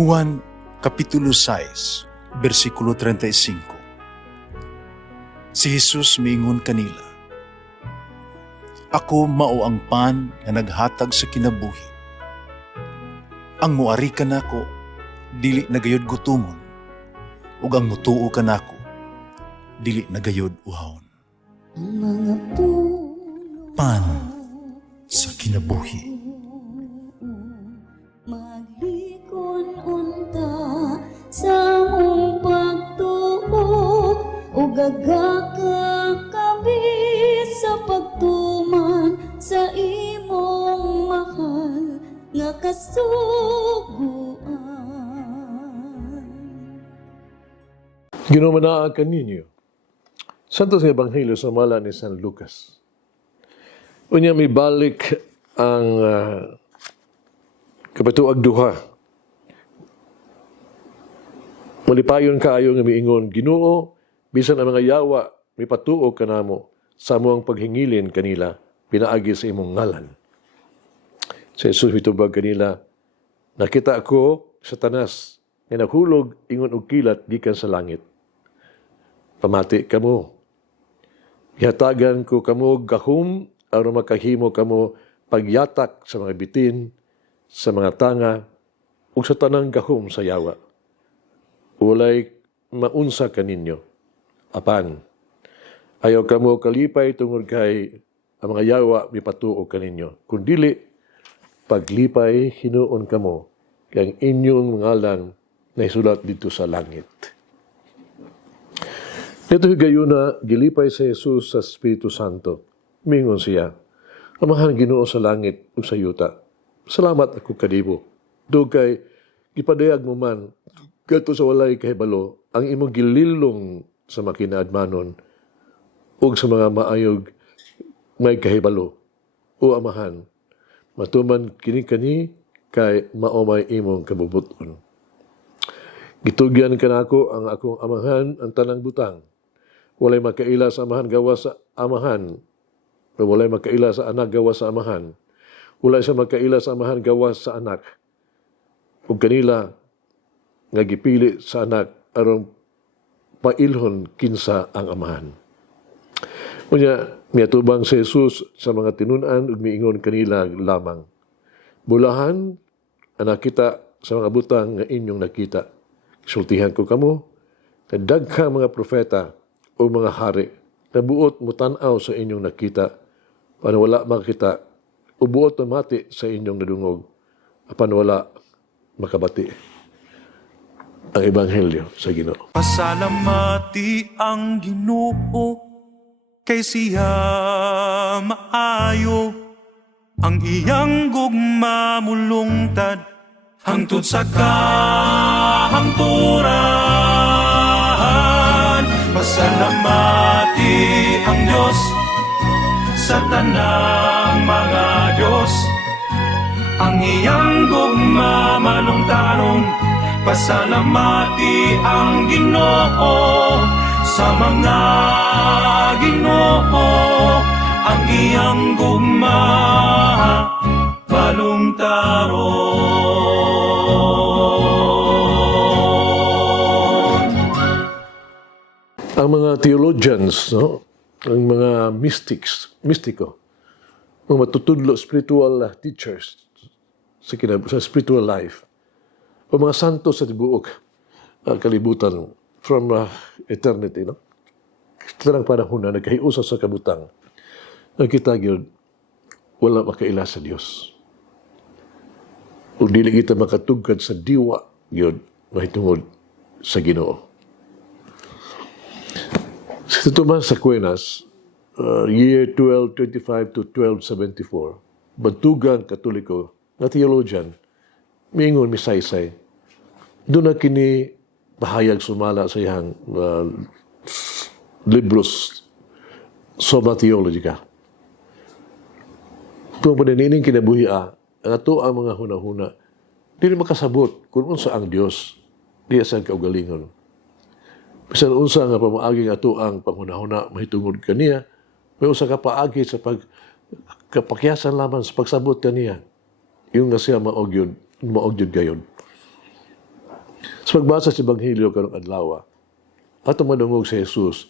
Juan Kapitulo 6, versikulo 35. Si Jesus miingon kanila, "Ako mao ang pan nga naghatag sa kinabuhi. Ang muari kanako dili nagayod gutomon, ug ang mutuo kanako dili nagayod uhawon." Pan sa kinabuhi. Maglikon unta sa mong pagtuo o gagaka kami sa pagtuman sa imong mahal nga kasuguan. Ginumanaan ninyo. Santos nga Ebanghelyo sa mala ni San Lucas. Unya may balik ang kapituag duha. Malipayon kaayo nga miingon, Ginoo, bisan ang mga yawa, may patuo kanamo sa amuang paghingilin kanila, pinaagi sa imong ngalan. Sa Jesus mitubag kanila, nakita ako sa tanas, nga naghulog ingon og kilat gikan sa langit. Pamati kamo. Ihatagan ko kamo gahom aron makahimo kamo pagyatak sa mga bitin, sa mga tanga, ug sa tanang gahom sa yawa. Walay maunsa kaninyo. Apan, ayaw kamo kalipay tungod kay ang mga yawa mipatuo kaninyo. Kung dili, paglipay hinuon kamo kay ang inyong ngalan na isulat dito sa langit. Ito higayuna, gilipay sa Jesus sa Espiritu Santo. Mingon siya, Amahan Ginoo sa langit ug sa yuta. Salamat ako kanibo. Dugay gipadayag mo man kadto sa walay kahibalo ang imong gililong sa makinaadmanon ug sa mga maayog may kahibalo. O Amahan, matuman kini kay maomay imong kabubuton. Gitugyan kanako ang akong amahan ang tanang butang. Walay makaila sa amahan gawa sa amahan. Walay makaila sa anak gawa sa amahan. Walay sa makaila sa amahan gawa sa anak. Ug kanila nga gipili sa anak aron pailhon kinsa ang amahan. Unya miatubang si Jesus sa mga tinun-an ug miingon kanila lamang. Bulahan ang nakita sa mga butang nga inyong nakita. Sultihan ko kamo, kadagha mga propeta o mga hari, na buot mutan-aw sa inyong nakita, paano wala makita, o buot na mati sa inyong nadungog, paano wala makabati. Ang Ebanghelyo sa Ginoo. Pasalamati ang Ginoo, kay siya maayo, ang iyang gugma mulungtad, hangtod sa kahangturan. Pasalamati ang Diyos sa tanang mga Diyos, ang iyang gugma malungtaron. Pasalamati ang Ginoo sa mga Ginoo, ang iyang gugma malungtaron. Ang mga theologians, no? Ang mga mistiko, mga matutudlo spiritual teachers sa spiritual life, o mga santo sa tibuok kalibutan from eternity, no? Tanang panahon na nagkahiusa sa kabutang, nakita gyud wala makaila sa Dios. O dili kita makatugkad sa diwa gyud mahitungod sa Ginoo. Si Tomas Aquinas, year 1225 to 1274, bantugang Katoliko na theologian, miingon misaysay, doon na kini bahayag sumala sa iyang libros Sola Theologica. Kung paninining kinabuhi ang ato ang mga hunahuna, di makasabot kung unsa ang Dios, di asan kaugalingon. Bisan unsa nga pamaagi ato ang panghunahuna mahitungod kaniya, may usa ka paagi sa kapakyasan lamang sa pagsabot kaniya. Yung nga siya maogyod gayon. Sa pagbasa sa Ebanghelyo karong adlaw, ato madungog sa Jesus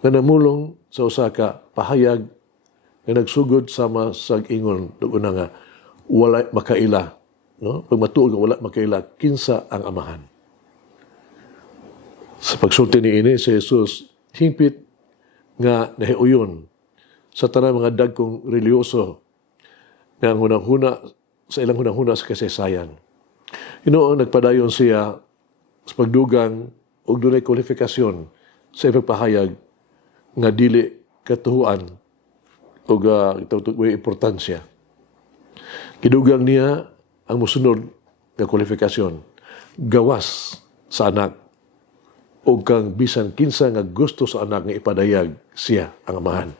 nga namulong sa usa ka pahayag nga nagsugod sama sa ingon una nga wala makaila, no? Pag matuog nga wala makaila kinsa ang amahan. Sa pagsulti niini si Jesus hingpit nga nahiuyon sa tanang mga dagkong reliyoso nga hunahuna sa ilang hunahuna sa kasaysayan. Inoon nagpadayon siya sa pagdugang og dunay kwalifikasyon sa ipagpahayag nga dili katuhuan o may importansya. Kidugang niya ang musunod nga kwalifikasyon, gawas sa anak o kang bisan kinsa nga gusto sa anak nga ipadayag siya ang amahan.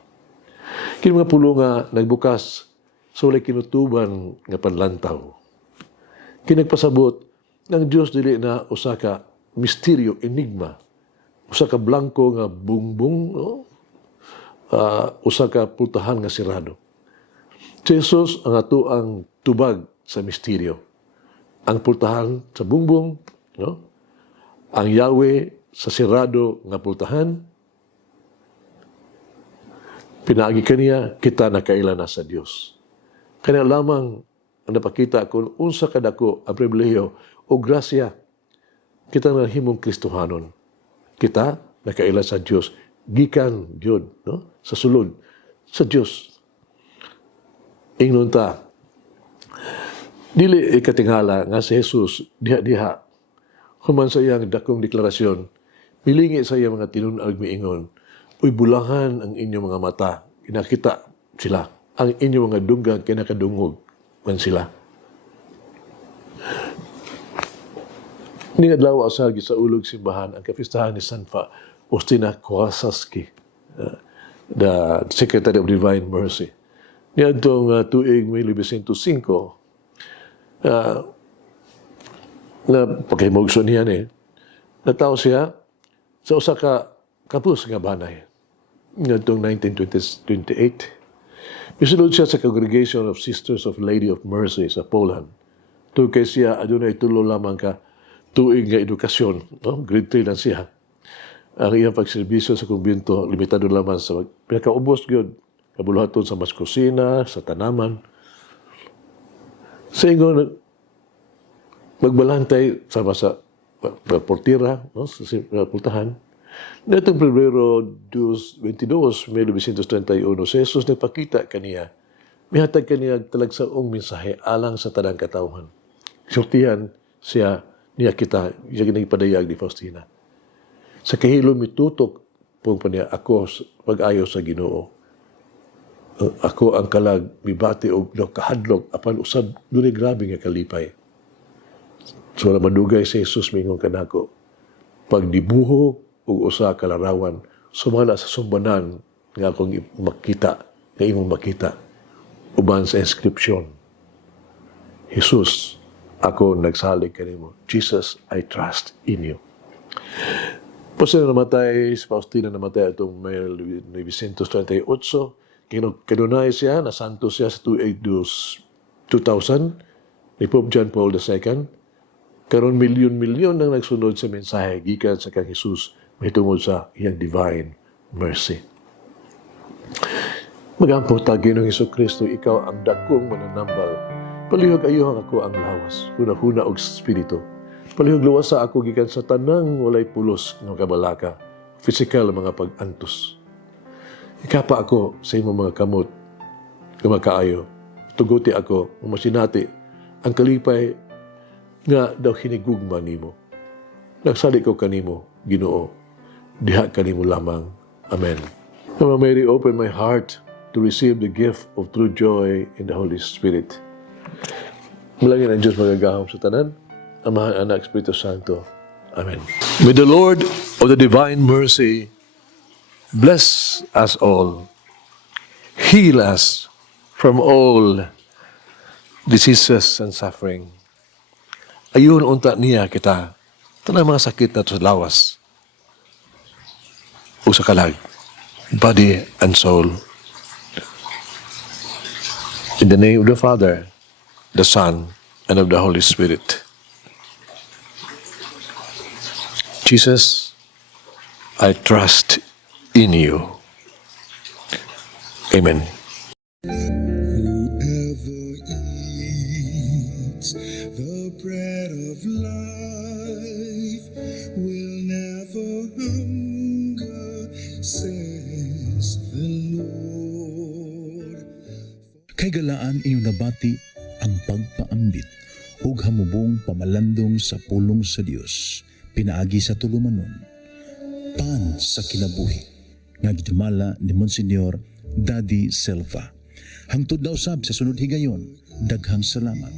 Kini mga pulo nga nagbukas sa walay kinutuban nga panlantaw. Kinagpasabot ng Diyos dili na usa ka misteryo, enigma, usa ka blanco nga bungbong, no? Usa ka pultahan nga sirado. Si Jesus ang ato ang tubag sa misteryo. Ang pultahan sa bungbong, no? Ang Yahweh sa sirado nga pultahan, pinaagi kaniya, kita nakaila na sa Dios. Kanya lamang ang napakita kung unsa kadako ang pribilehiyo o grasya, kita na himong Kristohanon. Kita nakaila sa Dios, gikan Diod, no? Sa sulod, sa Dios. Ingnon ta, dili ikatingala nga si Jesus diha-diha, human sa iyang dakong deklarasyon, milingi sa iyang mga tinunag miingon, uy bulahan ang inyong mga mata, kinakita sila, ang inyong mga dunggang kinakadungog man sila. Ning adlaw asagi sa ulog simbahan ang kapistahan ni San Faustina Kowalski, the Secretary of Divine Mercy. Niadtong tuig 1905, na pagkahimugso niya nataw siya sa usa ka kapus nga banay. Niadtong 1928, misulod siya sa Congregation of Sisters of Lady of Mercy sa Poland. Kay siya adunay tulo lamang ka tuig nga edukasyon, no? Grade 3 lang siya. Ang iyang pagserbisyo sa kumbento limitado lamang sa pinakaubos gyud kabuluhaton sa mas kusina, sa tanaman. Sa ingon magbalantay sama sa portira, no? Sa pultahan. Netong Pebrero 22, 1931, si Jesus nagpakita kaniya. Mihatag kaniya talagsaong mensahe alang sa tanang katawhan. Sultihan siya niya kita, siya ginagpadayag ni Faustina. Sa kahilo mitutok pong pa niya, ako pag-ayo sa Ginoo. Ako ang kalag, mibati o kahadlok, apan usab, doon grabe nga kalipay. So na madugay si Jesus mingon kanako, pagdibuho o usa kalarawan, sumala sa sumbanan nga akong makita, nga imong makita, uban sa inscription. Jesus, ako nagsalig kanimo. Jesus, I trust in you. Po sila namatay, si Faustina namatay itong may 1928. Kanunay siya, nasanto siya sa 2000 ni Pope John Paul II. Karon milyon-milyon nang nagsunod sa mensahe gikan sa kang Jesus mahitungod sa iyang divine mercy. Magampo ta Ginoong Hesukristo, ikaw ang dakong mananambal. Palihog ayo ako ang lawas, hunahuna og spirito. Palihog luwas sa ako gikan sa tanang walay pulos ng kabalaka, physical mga pag-antos. Ikapa ako sa imong mga kamot, kamakaayo. Tuguti ako, masinati, ang kalipay nga daw hinigugma nimo. Nagsali ko kanimo, Ginoo, diha kanimo lamang. Amen. Mama Mary, open my heart to receive the gift of true joy in the Holy Spirit. Malangin ang Diyos magagahom sa tanan, Amahan, Anak, Espiritu Santo. Amen. May the Lord of the divine mercy bless us all, heal us from all diseases and suffering. Ayun unta niya kita, tanang mga sakit na sa lawas, o sa kalag, body and soul. In the name of the Father, the Son, and of the Holy Spirit. Jesus, I trust in you. Amen. The bread of life will never hunger, says the Lord. Kay galaan inyong nabati ang pagpaambit ug hamubong pamalandong sa pulong sa Dios pinaagi sa tulumanon. Pan sa kinabuhi nga gidumala ni Monsignor Daddy Silva. Hangtod na usab sa sunod higayon, daghang salamat.